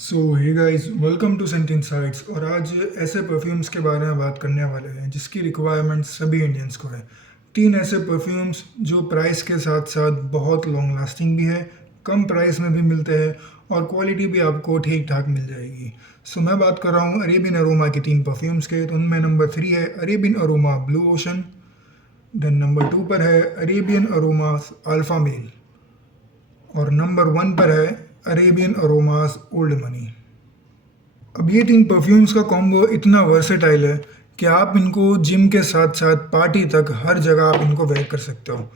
So hey guys, welcome to saint insights. और आज ऐसे परफ्यूम्स के बारे में बात करने वाले हैं जिसकी रिक्वायरमेंट सभी इंडियंस को है। तीन ऐसे परफ्यूम्स जो प्राइस के साथ साथ बहुत लॉन्ग लास्टिंग भी है, कम प्राइस में भी मिलते हैं और क्वालिटी भी आपको ठीक ठाक मिल जाएगी। सो मैं बात कर रहा हूँ अरेबियन अरोमा के तीन परफ्यूम्स के। तो उनमें नंबर 3 है Arabian aroma blue ocean, then number 2 पर है अरेबियन अरोमा अल्फा मेल और नंबर 1 पर है अरेबियन अरोमास ओल्ड मनी। अब ये तीन परफ्यूम्स का कॉम्बो इतना वर्सेटाइल है कि आप इनको जिम के साथ साथ पार्टी तक हर जगह आप इनको वेयर कर सकते हो।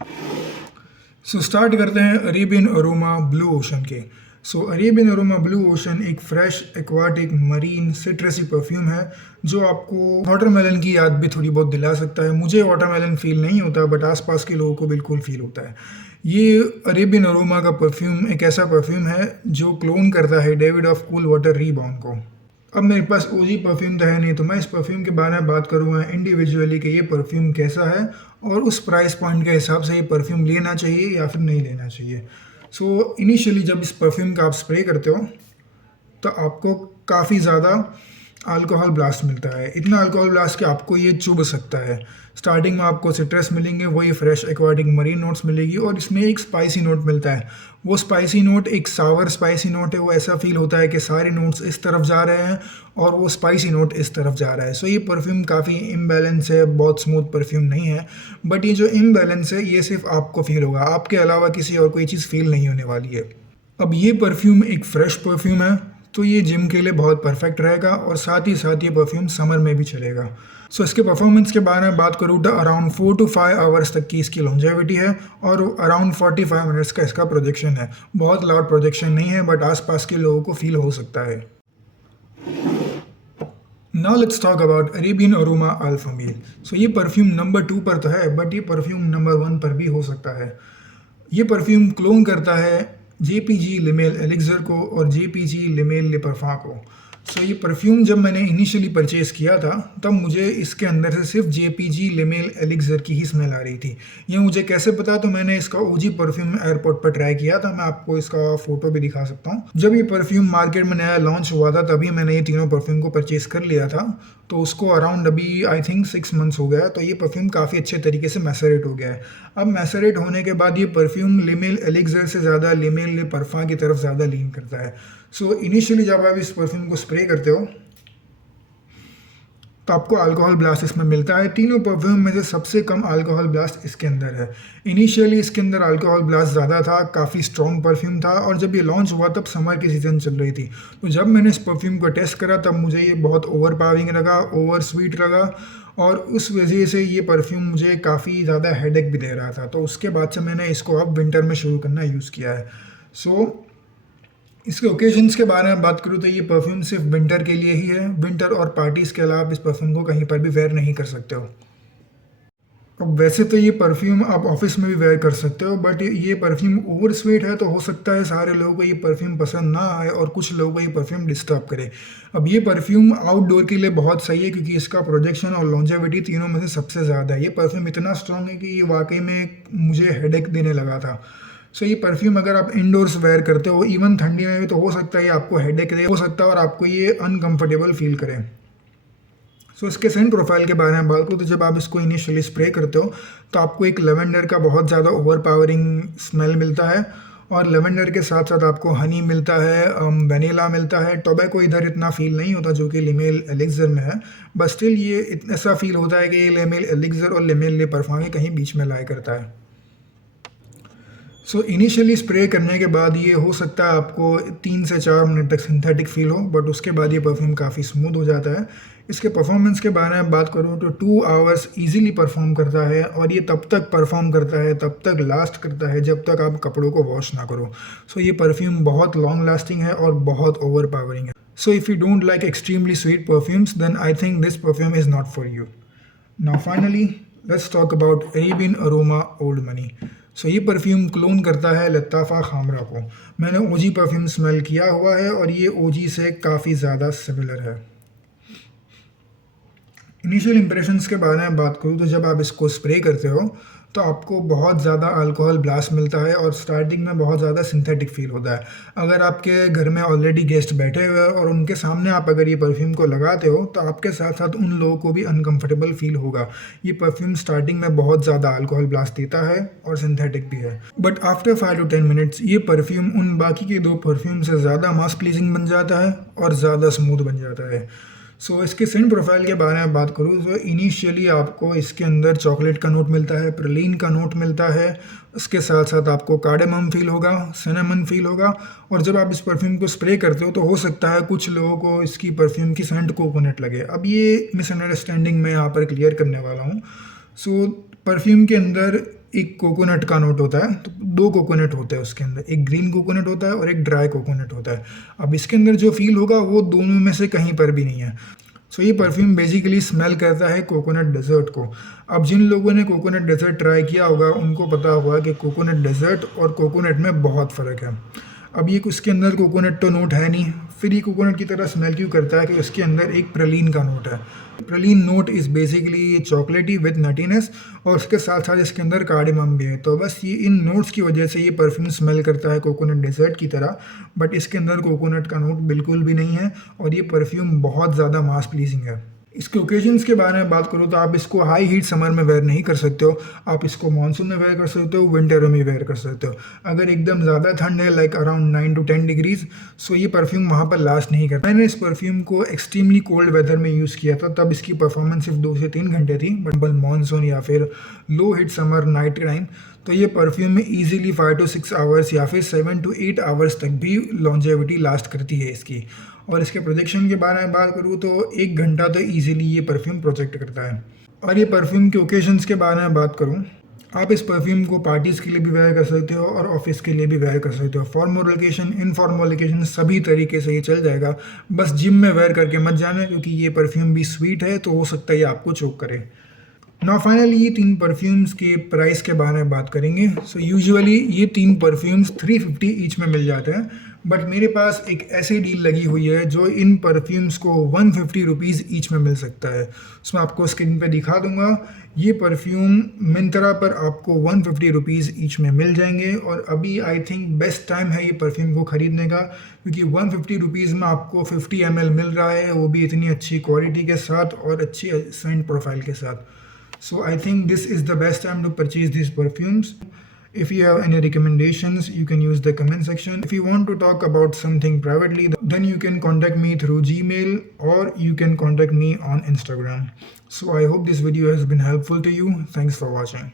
सो स्टार्ट करते हैं अरेबियन अरोमा ब्लू ओशन के। सो अरेबियन अरोमा ब्लू ओशन एक फ्रेश एक्वाटिक मरीन सिट्रसी परफ्यूम है जो आपको वाटरमेलन की याद भी थोड़ी बहुत दिला सकता है। मुझे वाटरमेलन फील नहीं होता बट आसपास के लोगों को बिल्कुल फील होता है। ये अरेबियन अरोमा का परफ्यूम एक ऐसा परफ्यूम है जो क्लोन करता है David of cool water reborn को। अब मेरे पास ओजी परफ्यूम तो है नहीं, तो मैं इस परफ्यूम के बारे में बात करूँगा इंडिविजुअली कि ये परफ्यूम कैसा है और उस प्राइस पॉइंट के हिसाब से ये परफ्यूम लेना चाहिए या फिर नहीं लेना चाहिए। सो इनिशियली जब इस परफ्यूम का आप स्प्रे करते हो तो आपको काफ़ी ज़्यादा अल्कोहल ब्लास्ट मिलता है। इतना अल्कोहल ब्लास्ट कि आपको ये चुभ सकता है। स्टार्टिंग में आपको सिट्रस मिलेंगे, वही फ्रेश एक्वाटिक मरीन नोट्स मिलेगी और इसमें एक स्पाइसी नोट मिलता है। वो स्पाइसी नोट एक सावर स्पाइसी नोट है। वो ऐसा फील होता है कि सारे नोट्स इस तरफ जा रहे हैं और वो स्पाइसी नोट इस तरफ जा रहा है। सो ये परफ्यूम काफ़ी इम्बैलेंस है, बहुत स्मूथ परफ्यूम नहीं है। बट ये जो इम्बैलेंस है ये सिर्फ आपको फील होगा, आपके अलावा किसी और को ये चीज़ फील नहीं होने वाली है। अब ये परफ्यूम एक फ्रेश परफ्यूम है तो ये जिम के लिए बहुत परफेक्ट रहेगा और साथ ही साथ ये परफ्यूम समर में भी चलेगा। सो इसके परफॉर्मेंस के बारे में बात करूँ तो अराउंड 4 to 5 आवर्स तक की इसकी लॉन्जेविटी है और अराउंड 45 मिनट्स का इसका प्रोजेक्शन है। बहुत लाउड प्रोजेक्शन नहीं है बट आसपास के लोगों को फील हो सकता है। Now let's talk about Arabian aroma alpha male. So ये परफ्यूम नंबर 2 पर तो है बट ये परफ्यूम नंबर 1 पर भी हो सकता है। ये परफ्यूम क्लोन करता है जेपीजी लिमेल एलिक्सर को और जेपीजी लिमेल ले परफा को। सो ये परफ्यूम जब मैंने इनिशियली परचेज़ किया था तब मुझे इसके अंदर से सिर्फ जेपीजी लिमेल एलिक्सर की ही स्मेल आ रही थी। ये मुझे कैसे पता, तो मैंने इसका ओजी परफ्यूम एयरपोर्ट पर ट्राई किया था। मैं आपको इसका फ़ोटो भी दिखा सकता हूँ। जब ये परफ्यूम मार्केट में नया लॉन्च हुआ था तभी मैंने ये तीनों परफ्यूम को परचेज़ कर लिया था। तो उसको अराउंड अभी आई थिंक 6 मंथ्स हो गया। तो ये परफ्यूम काफ़ी अच्छे तरीके से मैसरेट हो गया है। अब मैसरेट होने के बाद ये परफ्यूम लिमेल एलिक्सर से ज़्यादा लिमेल ले परफा की तरफ ज़्यादा लीन करता है। सो इनिशियली जब आप इस परफ्यूम को स्प्रे करते हो तो आपको अल्कोहल ब्लास्ट इसमें मिलता है। तीनों परफ्यूम में से सबसे कम अल्कोहल ब्लास्ट इसके अंदर है। इनिशियली इसके अंदर अल्कोहल ब्लास्ट ज़्यादा था, काफ़ी स्ट्रॉन्ग परफ्यूम था और जब ये लॉन्च हुआ तब समर की सीज़न चल रही थी। तो जब मैंने इस परफ्यूम को टेस्ट करा तब मुझे ये बहुत ओवर पावरिंग लगा, ओवर स्वीट लगा और उस वजह से ये परफ्यूम मुझे काफ़ी ज़्यादा हेडेक भी दे रहा था। तो उसके बाद से मैंने इसको अब विंटर में शुरू करना यूज़ किया है। सो इसके ओकेजन्स के बारे में बात करूँ तो ये परफ्यूम सिर्फ विंटर के लिए ही है। विंटर और पार्टीज़ के अलावा आप इस परफ्यूम को कहीं पर भी वेयर नहीं कर सकते हो। अब वैसे तो ये परफ्यूम आप ऑफिस में भी वेयर कर सकते हो बट ये परफ्यूम ओवर स्वीट है तो हो सकता है सारे लोगों को ये परफ्यूम पसंद ना आए और कुछ लोगों को ये परफ्यूम डिस्टर्ब करे। अब ये परफ्यूम आउटडोर के लिए बहुत सही है क्योंकि इसका प्रोजेक्शन और लॉन्जेविटी तीनों में से सबसे ज़्यादा है। ये परफ्यूम इतना स्ट्रॉन्ग है कि ये वाकई में मुझे हेडेक देने लगा था। सो ये परफ्यूम अगर आप इंडोर्स वेयर करते हो इवन ठंडी में भी तो हो सकता है आपको हेडेक दे, हो सकता है और आपको ये अनकंफर्टेबल फील करे। सो इसके सेंट प्रोफाइल के बारे में बात करूँ तो जब आप इसको इनिशियली स्प्रे करते हो तो आपको एक लेवेंडर का बहुत ज़्यादा ओवर पावरिंग स्मेल मिलता है और लेवेंडर के साथ साथ आपको हनी मिलता है, वनीला मिलता है। टोबैको इधर इतना फील नहीं होता जो कि लिमेल एलिक्सर में है, बट स्टिल ये ऐसा फील होता है कि ये लिमेल एलिक्सर और लिमेल ले परफ्यूम के कहीं बीच में लाया करता है। सो इनिशियली स्प्रे करने के बाद ये हो सकता है आपको 3 से 4 मिनट तक सिंथेटिक फील हो बट उसके बाद ये परफ्यूम काफ़ी स्मूथ हो जाता है। इसके परफॉर्मेंस के बारे में बात करूँ तो 2 आवर्स इजीली परफॉर्म करता है और ये तब तक परफॉर्म करता है, तब तक लास्ट करता है जब तक आप कपड़ों को वॉश ना करो। सो ये परफ्यूम बहुत लॉन्ग लास्टिंग है और बहुत ओवर पावरिंग है। So if you don't like extremely sweet perfumes then I think this perfume is not for you. Now finally let's talk about Arabian aroma old money. So ये perfume clone करता है लताफ़ा खामरा को। मैंने ओजी perfume smell किया हुआ है और ये ओजी से काफ़ी ज़्यादा सिमिलर है। इनिशियल इंप्रेशंस के बारे में बात करूँ तो जब आप इसको स्प्रे करते हो तो आपको बहुत ज़्यादा अल्कोहल ब्लास्ट मिलता है और स्टार्टिंग में बहुत ज़्यादा सिंथेटिक फील होता है। अगर आपके घर में ऑलरेडी गेस्ट बैठे हुए हैं और उनके सामने आप अगर ये परफ्यूम को लगाते हो तो आपके साथ साथ उन लोगों को भी अनकंफर्टेबल फील होगा। ये परफ्यूम स्टार्टिंग में बहुत ज़्यादा अल्कोहल ब्लास्ट देता है और सिंथेटिक भी है, बट आफ्टर 5 to 10 मिनट्स ये परफ्यूम उन बाकी के 2 परफ्यूम से ज़्यादा मास प्लीजिंग बन जाता है और ज़्यादा स्मूथ बन जाता है। सो इसके सेंट प्रोफाइल के बारे में बात करूँ तो इनिशियली आपको इसके अंदर चॉकलेट का नोट मिलता है, प्रलीन का नोट मिलता है, उसके साथ साथ आपको कार्डेमम फील होगा, सिनेमन फील होगा, और जब आप इस परफ्यूम को स्प्रे करते हो तो हो सकता है कुछ लोगों को इसकी परफ्यूम की सेंट कोकोनट लगे। अब ये मिसअंडरस्टैंडिंग मैं यहाँ पर क्लियर करने वाला हूँ। सो परफ्यूम के अंदर एक कोकोनट का नोट होता है, तो 2 कोकोनट होते हैं उसके अंदर, एक ग्रीन कोकोनट होता है और एक ड्राई कोकोनट होता है। अब इसके अंदर जो फील होगा वो दोनों में से कहीं पर भी नहीं है। सो ये परफ्यूम बेसिकली स्मेल करता है कोकोनट डेजर्ट को। अब जिन लोगों ने कोकोनट डेजर्ट ट्राई किया होगा उनको पता होगा कि कोकोनट डेजर्ट और कोकोनट में बहुत फ़र्क है। अब ये उसके अंदर कोकोनट तो नोट है नहीं, फिर ये कोकोनट की तरह स्मेल क्यों करता है कि उसके अंदर एक प्रलीन का नोट है। प्रलीन नोट इज़ बेसिकली चॉकलेटी विद नटीनेस और उसके साथ साथ इसके अंदर कार्डेमम भी है। तो बस ये इन नोट्स की वजह से ये परफ्यूम स्मेल करता है कोकोनट डेजर्ट की तरह, बट इसके अंदर कोकोनट का नोट बिल्कुल भी नहीं है और ये परफ्यूम बहुत ज़्यादा मास प्लीजिंग है। इसके ओकेजन्स के बारे में बात करूँ तो आप इसको हाई हीट समर में वेयर नहीं कर सकते हो, आप इसको मानसून में वेयर कर सकते हो, विंटर में वेयर कर सकते हो। अगर एकदम ज़्यादा ठंड है लाइक अराउंड 9 to 10 डिग्रीज, सो ये परफ्यूम वहाँ पर लास्ट नहीं करता। मैंने इस परफ्यूम को एक्सट्रीमली कोल्ड वेदर में यूज़ किया था, तब इसकी परफॉर्मेंस सिर्फ 2 से 3 घंटे थी, बट मानसून या फिर low heat summer night time तो ये परफ्यूम में ईजिली 5 to 6 आवर्स या फिर 7 to 8 आवर्स तक भी लॉन्जेविटी लास्ट करती है इसकी। और इसके प्रोजेक्शन के बारे में बात करूँ तो 1 घंटा तो ईजिली ये परफ्यूम प्रोजेक्ट करता है। और ये परफ्यूम के ओकेजन्स के बारे में बात करूँ, आप इस परफ्यूम को पार्टीज़ के लिए भी वेयर कर सकते हो और ऑफिस के लिए भी वेयर कर सकते हो। फॉर्मल ओकेजन, इनफॉर्मल ओकेजन सभी तरीके से ये चल जाएगा। बस जिम में वेयर करके मत जाना क्योंकि ये परफ्यूम भी स्वीट है तो हो सकता है ये आपको चोक करे। नाउ फाइनली ये 3 परफ्यूम्स के प्राइस के बारे में बात करेंगे। सो यूजुअली ये 3 परफ्यूम्स 350 ईच में मिल जाते हैं, बट मेरे पास एक ऐसी डील लगी हुई है जो इन परफ्यूम्स को 150 रुपीज़ ईच में मिल सकता है। सो मैं आपको स्क्रीन पे दिखा दूंगा। ये परफ्यूम मिंत्रा पर आपको 150 रुपीज़ ईच में मिल जाएंगे और अभी आई थिंक बेस्ट टाइम है ये परफ्यूम को ख़रीदने का, क्योंकि 150 रुपीज़ में आपको 50 ml मिल रहा है, वो भी इतनी अच्छी क्वालिटी के साथ और अच्छी सेंट प्रोफाइल के साथ। So I think this is the best time to purchase these perfumes. If you have any recommendations, you can use the comment section. If you want to talk about something privately, then you can contact me through Gmail or you can contact me on Instagram. So I hope this video has been helpful to you. Thanks for watching.